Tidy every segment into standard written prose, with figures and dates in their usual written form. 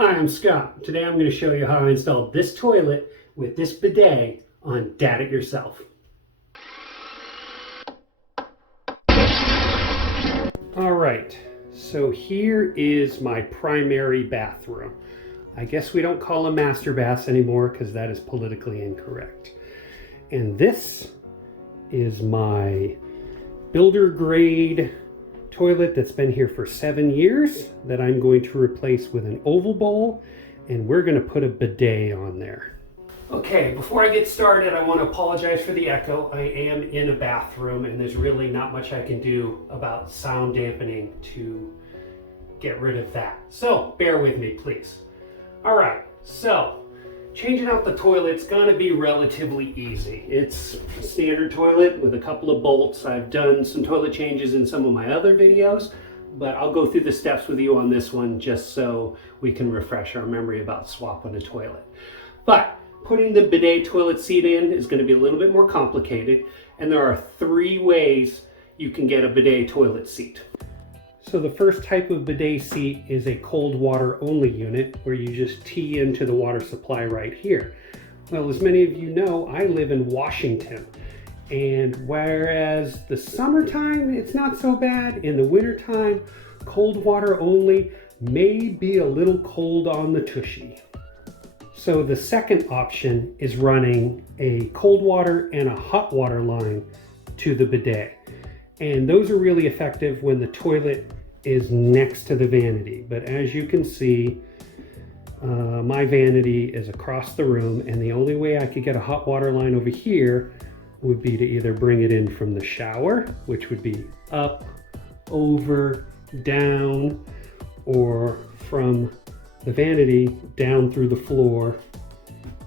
Hi, I'm Scott. Today I'm going to show you how I installed this toilet with this bidet on That It Yourself. Alright, so here is my primary bathroom. I guess we don't call them master baths anymore because that is politically incorrect. And this is my builder grade toilet that's been here for 7 years that I'm going to replace with an oval bowl, and we're going to put a bidet on there. Okay, before I get started, I want to apologize for the echo. I am in a bathroom and there's really not much I can do about sound dampening to get rid of that. So bear with me, please. All right, so changing out the toilet's gonna be relatively easy. It's a standard toilet with a couple of bolts. I've done some toilet changes in some of my other videos, but I'll go through the steps with you on this one just so we can refresh our memory about swapping a toilet. But putting the bidet toilet seat in is going to be a little bit more complicated, and there are 3 ways you can get a bidet toilet seat. So the first type of bidet seat is a cold water only unit where you just tee into the water supply right here. Well, as many of you know, I live in Washington, and whereas the summertime it's not so bad, in the wintertime cold water only may be a little cold on the tushy. So the second option is running a cold water and a hot water line to the bidet. And those are really effective when the toilet is next to the vanity. But as you can see, my vanity is across the room, and the only way I could get a hot water line over here would be to either bring it in from the shower, which would be up, over, down, or from the vanity down through the floor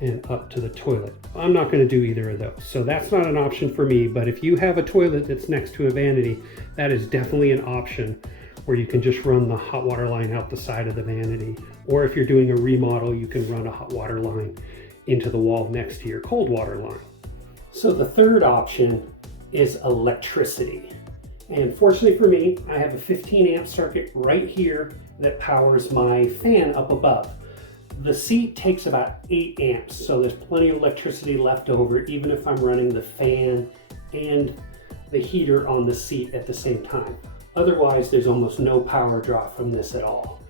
and up to the toilet. I'm not going to do either of those, so that's not an option for me. But if you have a toilet that's next to a vanity, that is definitely an option where you can just run the hot water line out the side of the vanity. Or if you're doing a remodel, you can run a hot water line into the wall next to your cold water line. So the third option is electricity. And fortunately for me, I have a 15 amp circuit right here that powers my fan up above. The seat takes about 8 amps, so there's plenty of electricity left over even if I'm running the fan and the heater on the seat at the same time. Otherwise, there's almost no power draw from this at all.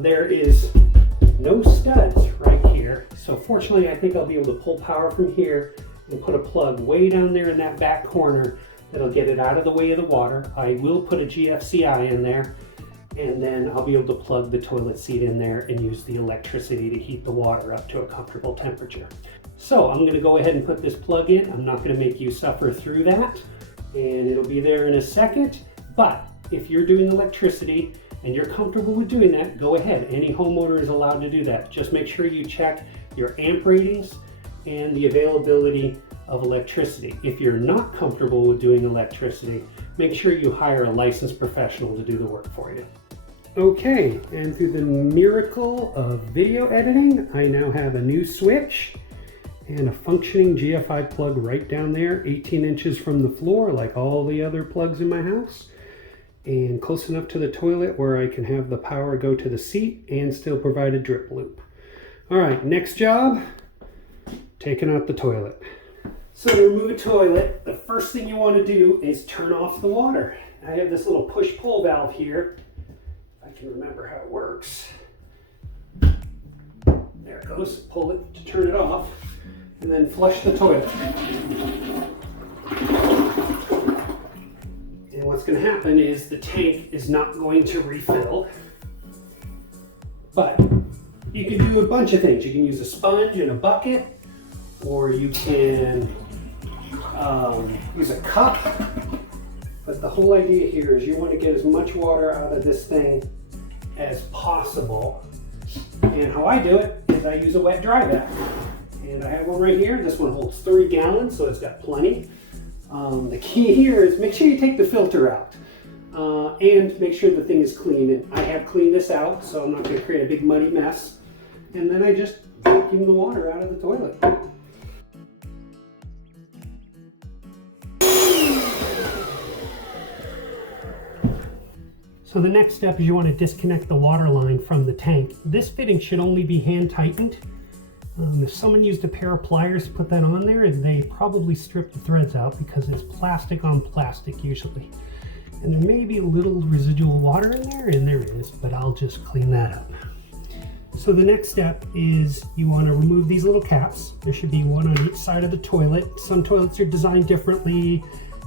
There is no studs right here, so fortunately I think I'll be able to pull power from here and put a plug way down there in that back corner that'll get it out of the way of the water. I will put a GFCI in there, and then I'll be able to plug the toilet seat in there and use the electricity to heat the water up to a comfortable temperature. So I'm going to go ahead and put this plug in. I'm not going to make you suffer through that, and it'll be there in a second. But if you're doing electricity and you're comfortable with doing that, go ahead. Any homeowner is allowed to do that. Just make sure you check your amp ratings and the availability of electricity. If you're not comfortable with doing electricity, make sure you hire a licensed professional to do the work for you. Okay, and through the miracle of video editing, I now have a new switch and a functioning GFI plug right down there, 18 inches from the floor like all the other plugs in my house, and close enough to the toilet where I can have the power go to the seat and still provide a drip loop. All right, next job, taking out the toilet. So to remove a toilet, the first thing you want to do is turn off the water. I have this little push-pull valve here. If I can remember how it works. There it goes. Pull it to turn it off, and then flush the toilet. And what's going to happen is the tank is not going to refill. But you can do a bunch of things. You can use a sponge and a bucket, or you can use a cup. But the whole idea here is you want to get as much water out of this thing as possible. And how I do it is I use a wet dry vac. And I have one right here. This one holds 3 gallons, so it's got plenty. The key here is make sure you take the filter out and make sure the thing is clean. And I have cleaned this out, so I'm not going to create a big muddy mess. And then I just vacuum the water out of the toilet. So the next step is you want to disconnect the water line from the tank. This fitting should only be hand tightened. If someone used a pair of pliers to put that on there, they probably stripped the threads out because it's plastic on plastic usually. And there may be a little residual water in there, and there is, but I'll just clean that up. So the next step is you want to remove these little caps. There should be one on each side of the toilet. Some toilets are designed differently.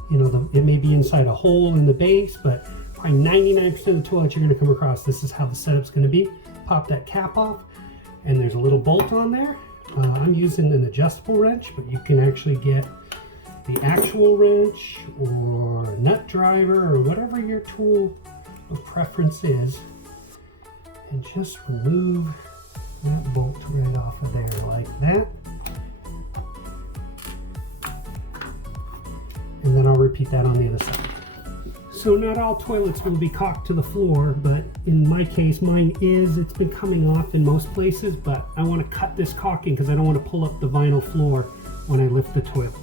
You know, it may be inside a hole in the base, but probably 99% of the toilets you're going to come across, this is how the setup's going to be. Pop that cap off, and there's a little bolt on there. I'm using an adjustable wrench, but you can actually get the actual wrench or a nut driver or whatever your tool of preference is, and just remove that bolt right off of there like that. And then I'll repeat that on the other side. So not all toilets will be caulked to the floor, but in my case, mine is. It's been coming off in most places, but I want to cut this caulking because I don't want to pull up the vinyl floor when I lift the toilet.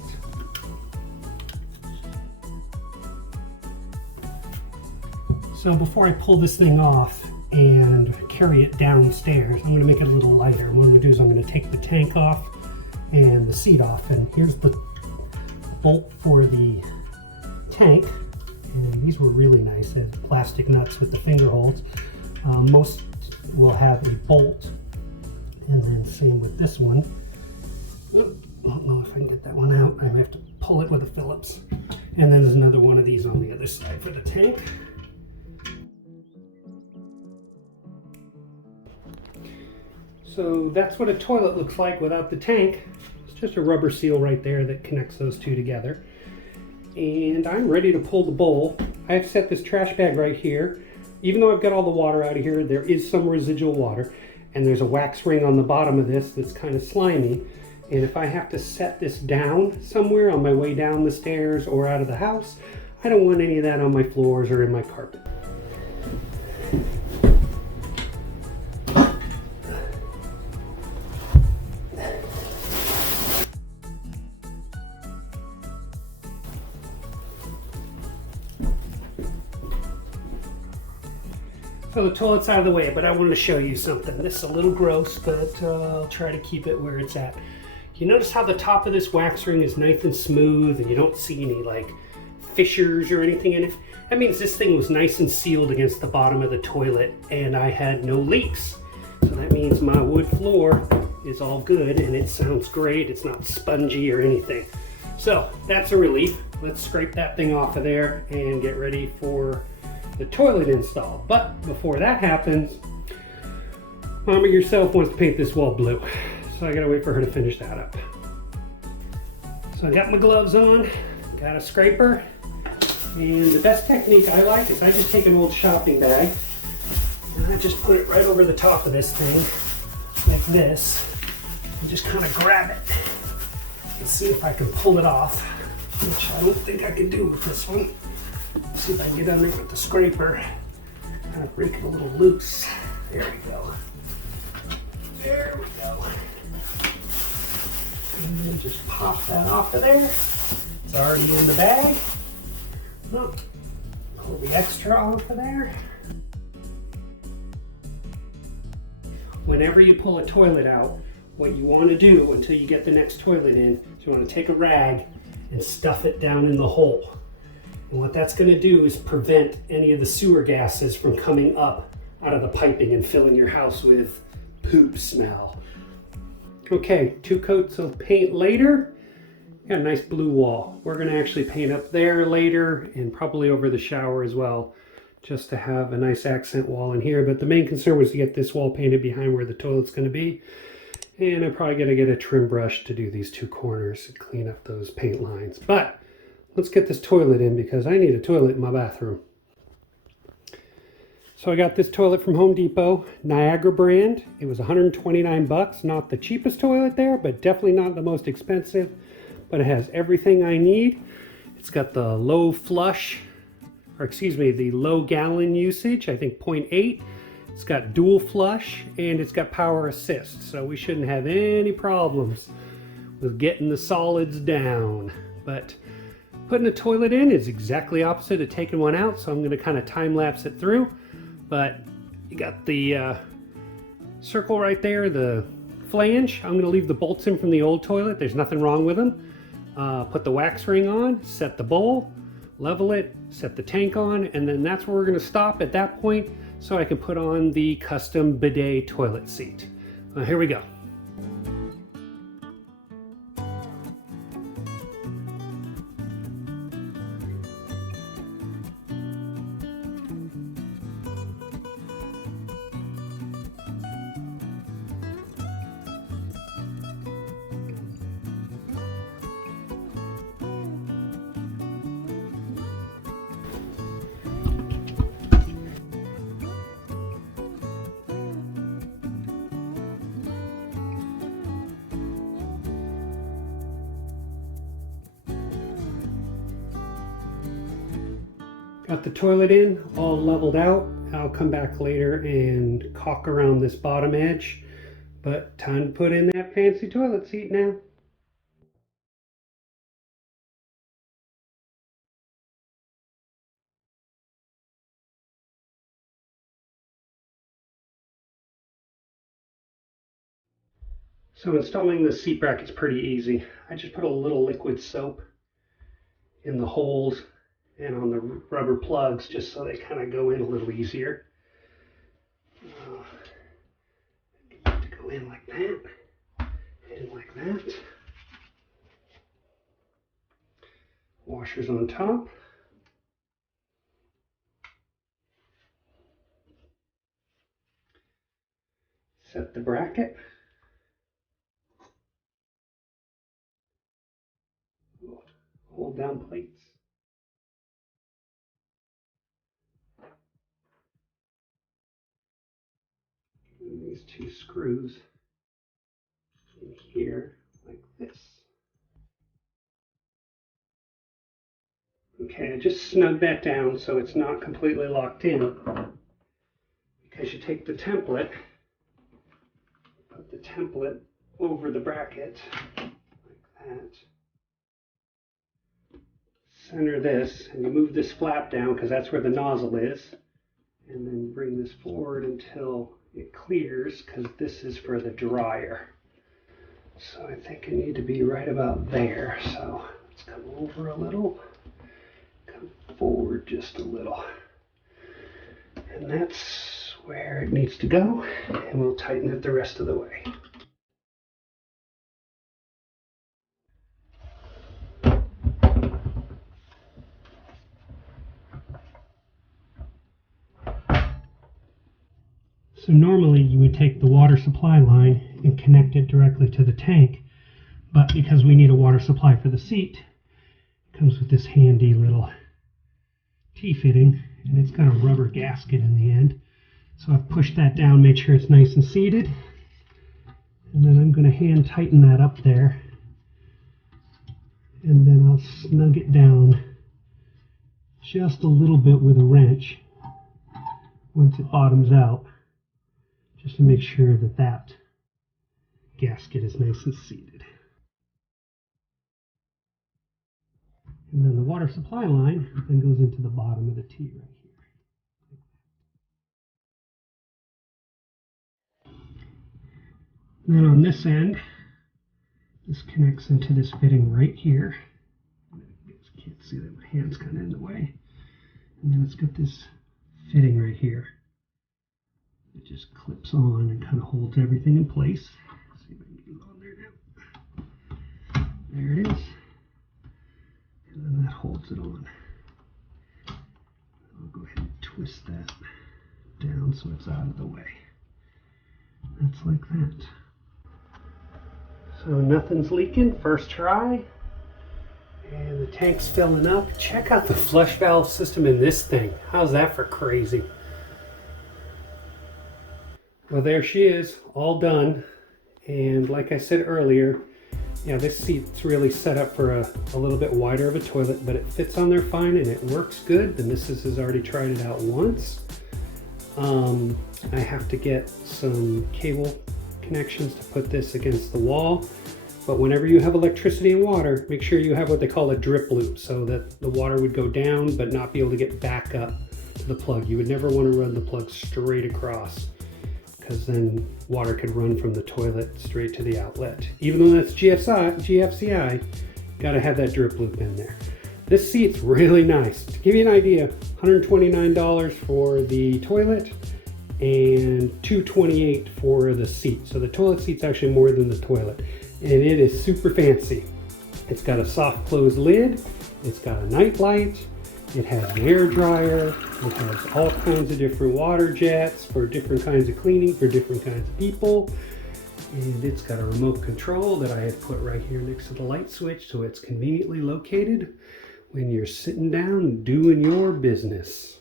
So before I pull this thing off and carry it downstairs, I'm going to make it a little lighter. What I'm going to do is I'm going to take the tank off and the seat off, and here's the bolt for the tank. And these were really nice. They had plastic nuts with the finger holds. Most will have a bolt, and then same with this one. I don't know if I can get that one out. I may have to pull it with a Phillips. And then there's another one of these on the other side for the tank. So that's what a toilet looks like without the tank. It's just a rubber seal right there that connects those two together. And I'm ready to pull the bowl. I've set this trash bag right here. Even though I've got all the water out of here, there is some residual water. And there's a wax ring on the bottom of this that's kind of slimy. And if I have to set this down somewhere on my way down the stairs or out of the house, I don't want any of that on my floors or in my carpet. So the toilet's out of the way, but I wanted to show you something. This is a little gross, but I'll try to keep it where it's at. You notice how the top of this wax ring is nice and smooth, and you don't see any like fissures or anything in it? That means this thing was nice and sealed against the bottom of the toilet, and I had no leaks. So that means my wood floor is all good, and it sounds great. It's not spongy or anything. So that's a relief. Let's scrape that thing off of there and get ready for the toilet install. But before that happens, Mama herself wants to paint this wall blue. So I gotta wait for her to finish that up. So I got my gloves on, got a scraper, and the best technique I like is I just take an old shopping bag and I just put it right over the top of this thing, like this, and just kind of grab it and see if I can pull it off, which I don't think I can do with this one. Let's see if I can get on there with the scraper. Kind of break it a little loose. There we go. There we go. And then just pop that off of there. It's already in the bag. Oh, pull the extra off of there. Whenever you pull a toilet out, what you want to do until you get the next toilet in is you want to take a rag and stuff it down in the hole. And what that's going to do is prevent any of the sewer gases from coming up out of the piping and filling your house with poop smell. Okay, 2 coats of paint later, got a nice blue wall. We're going to actually paint up there later and probably over the shower as well, just to have a nice accent wall in here. But the main concern was to get this wall painted behind where the toilet's going to be. And I'm probably going to get a trim brush to do these 2 corners and clean up those paint lines. But let's get this toilet in because I need a toilet in my bathroom. So I got this toilet from Home Depot, Niagara brand. It was 129 bucks, not the cheapest toilet there, but definitely not the most expensive. But it has everything I need. It's got the low flush, or excuse me, the low gallon usage, I think 0.8. It's got dual flush and it's got power assist. So we shouldn't have any problems with getting the solids down. But Putting a toilet in is exactly opposite of taking one out, so I'm going to kind of time lapse it through. But you got the circle right there, the flange. I'm going to leave the bolts in from the old toilet. There's nothing wrong with them. Put the wax ring on, set the bowl, level it, set the tank on, and then that's where we're going to stop at that point so I can put on the custom bidet toilet seat. Here we go. Got the toilet in, all leveled out. I'll come back later and caulk around this bottom edge. But time to put in that fancy toilet seat now. So installing the seat bracket is pretty easy. I just put a little liquid soap in the holes and on the rubber plugs just so they kind of go in a little easier. To go in like that, and like that. Washers on top. Set the bracket. Hold down plates. And these two screws in here like this. Okay, I just snug that down so it's not completely locked in. Because you take the template, put the template over the bracket like that. Center this, and you move this flap down because that's where the nozzle is. And then bring this forward until it clears, because this is for the dryer. So I think I need to be right about there. So let's come over a little, come forward just a little. And that's where it needs to go, and we'll tighten it the rest of the way. So normally you would take the water supply line and connect it directly to the tank, but because we need a water supply for the seat, it comes with this handy little T-fitting, and it's got a rubber gasket in the end. So I've pushed that down, made sure it's nice and seated, and then I'm going to hand tighten that up there, and then I'll snug it down just a little bit with a wrench once it bottoms out, just to make sure that that gasket is nice and seated. And then the water supply line then goes into the bottom of the T right here. And then on this end, this connects into this fitting right here. I can't see that, my hand's kind of in the way. And then it's got this fitting right here. It just clips on and kind of holds everything in place. Let's see if I can get it on there now. There it is. And then that holds it on. I'll go ahead and twist that down so it's out of the way. That's like that. So nothing's leaking, first try. And the tank's filling up. Check out the flush valve system in this thing. How's that for crazy? Well, there she is, all done. And like I said earlier, yeah, this seat's really set up for a little bit wider of a toilet, but it fits on there fine and it works good. The missus has already tried it out once. I have to get some cable connections to put this against the wall. But whenever you have electricity and water, make sure you have what they call a drip loop so that the water would go down but not be able to get back up to the plug. You would never want to run the plug straight across because then water could run from the toilet straight to the outlet. Even though that's GFCI, gotta have that drip loop in there. This seat's really nice. To give you an idea, $129 for the toilet and $228 for the seat. So the toilet seat's actually more than the toilet. And it is super fancy. It's got a soft close lid, it's got a night light, it has an air dryer, it has all kinds of different water jets for different kinds of cleaning for different kinds of people. And it's got a remote control that I have put right here next to the light switch so it's conveniently located when you're sitting down doing your business.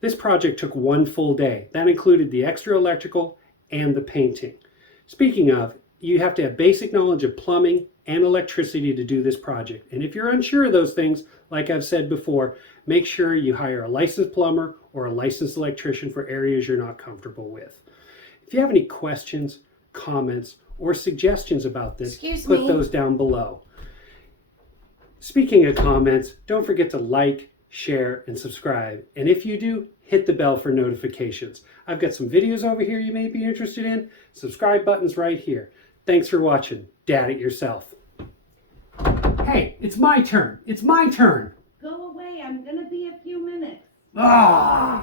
This project took one full day. That included the extra electrical and the painting. Speaking of, you have to have basic knowledge of plumbing and electricity to do this project. And if you're unsure of those things, like I've said before, make sure you hire a licensed plumber or a licensed electrician for areas you're not comfortable with. If you have any questions, comments, or suggestions about this, put those down below. Speaking of comments, don't forget to like, share, and subscribe. And if you do, hit the bell for notifications. I've got some videos over here you may be interested in. Subscribe button's right here. Thanks for watching. Dad it yourself. Hey, it's my turn. It's my turn. Go away. I'm going to be a few minutes. Ah!